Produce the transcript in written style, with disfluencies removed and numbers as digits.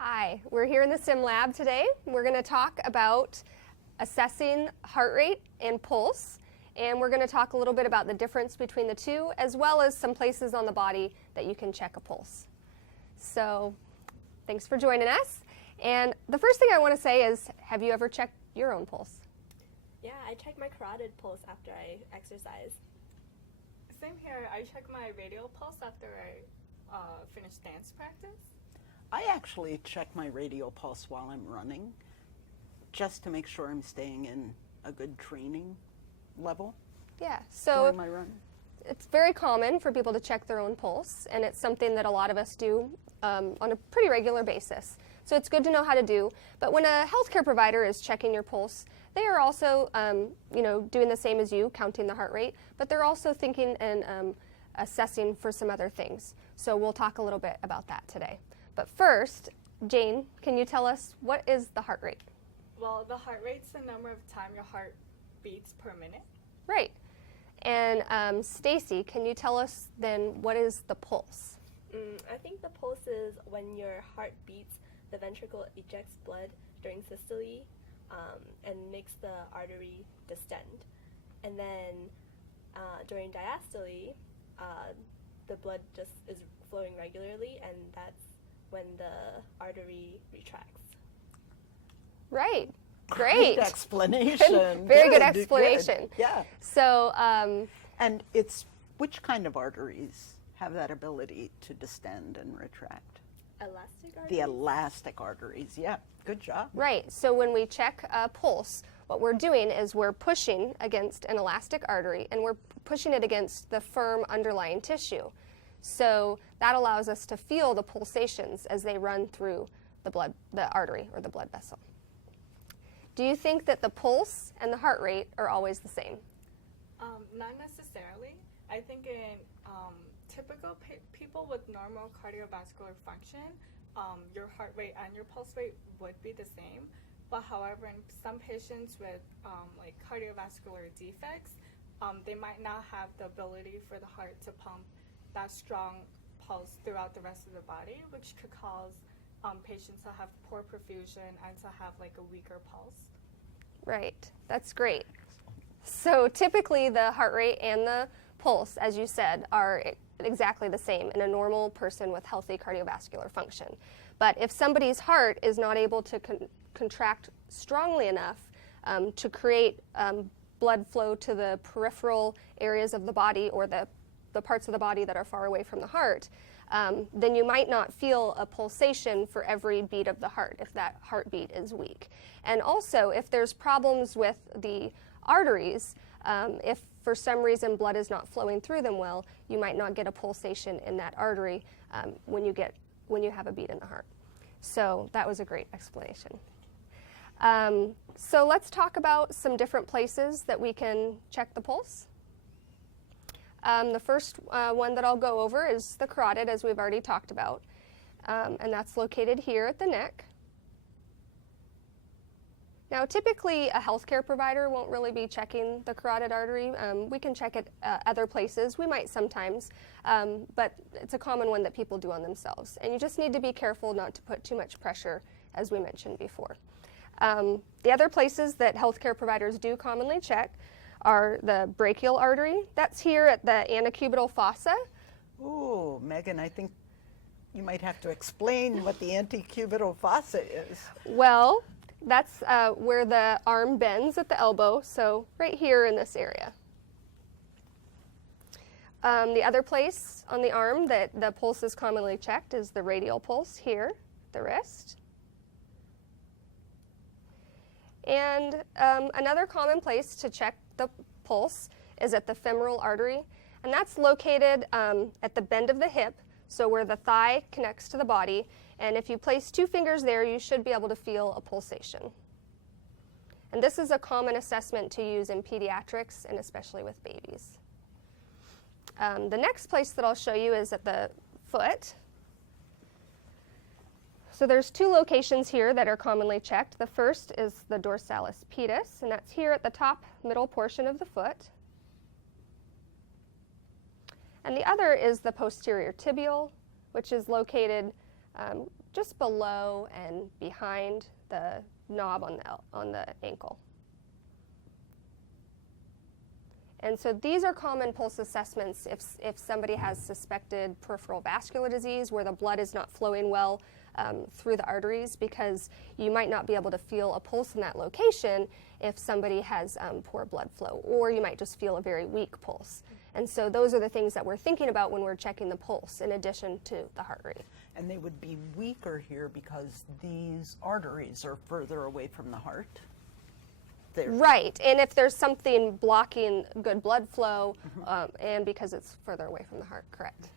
Hi, we're here in the sim lab today. We're going to talk about assessing heart rate and pulse, and we're going to talk a little bit about the difference between the two, as well as some places on the body that you can check a pulse. So thanks for joining us. And the first thing I want to say is, have you ever checked your own pulse? Yeah, I check my carotid pulse after I exercise. Same here. I check my radial pulse after I finish dance practice. I actually check my radial pulse while I'm running, just to make sure I'm staying in a good training level Yeah, so during my run. it's very common for people to check their own pulse, and it's something that a lot of us do on a pretty regular basis. So it's good to know how to do. But when a healthcare provider is checking your pulse, they are also, doing the same as you, counting the heart rate, but they're also thinking and assessing for some other things. So we'll talk a little bit about that today. But first, Jane, can you tell us what is the heart rate? Well, the heart rate's the number of time your heart beats per minute. Right. And Stacy, can you tell us then what is the pulse? I think the pulse is when your heart beats, the ventricle ejects blood during systole and makes the artery distend. And then during diastole, the blood just is flowing regularly, and that's when the artery retracts. Right. Great. Good explanation. Very good explanation. Good. Yeah. So, And it's which kind of arteries have that ability to distend and retract? Elastic artery? The elastic arteries. Yeah. Good job. right. So when we check a pulse, what we're doing is we're pushing against an elastic artery, and we're pushing it against the firm underlying tissue. So that allows us to feel the pulsations as they run through the artery or the blood vessel. Do you think that the pulse and the heart rate are always the same? Not necessarily. I think in typical people with normal cardiovascular function, your heart rate and your pulse rate would be the same. But however, in some patients with like cardiovascular defects, they might not have the ability for the heart to pump that strong pulse throughout the rest of the body, which could cause patients to have poor perfusion and to have like a weaker pulse. Right. That's great. So typically the heart rate and the pulse, as you said, are exactly the same in a normal person with healthy cardiovascular function. But if somebody's heart is not able to contract strongly enough to create blood flow to the peripheral areas of the body or the parts of the body that are far away from the heart, then you might not feel a pulsation for every beat of the heart if that heartbeat is weak. And also, if there's problems with the arteries, if for some reason blood is not flowing through them well, you might not get a pulsation in that artery when you have a beat in the heart. So that was a great explanation. So let's talk about some different places that we can check the pulse. The first one that I'll go over is the carotid, as we've already talked about, and that's located here at the neck. Now, typically, a healthcare provider won't really be checking the carotid artery. We can check it other places. We might sometimes, but it's a common one that people do on themselves. And you just need to be careful not to put too much pressure, as we mentioned before. The other places that healthcare providers do commonly check are the brachial artery. That's here at the antecubital fossa. Ooh, Megan, I think you might have to explain what the antecubital fossa is. Well, that's where the arm bends at the elbow, so right here in this area. The other place on the arm that the pulse is commonly checked is the radial pulse here, the wrist. And another common place to check the pulse is at the femoral artery, and that's located at the bend of the hip, so where the thigh connects to the body. And if you place 2 fingers there, you should be able to feel a pulsation. And this is a common assessment to use in pediatrics and especially with babies. The next place that I'll show you is at the foot. So there's 2 locations here that are commonly checked. The first is the dorsalis pedis, and that's here at the top middle portion of the foot. And the other is the posterior tibial, which is located just below and behind the knob on the ankle. And so these are common pulse assessments if somebody has suspected peripheral vascular disease where the blood is not flowing well through the arteries, because you might not be able to feel a pulse in that location if somebody has poor blood flow, or you might just feel a very weak pulse. And so those are the things that we're thinking about when we're checking the pulse in addition to the heart rate. And they would be weaker here because these arteries are further away from the heart. Right, and if there's something blocking good blood flow, and because it's further away from the heart, correct.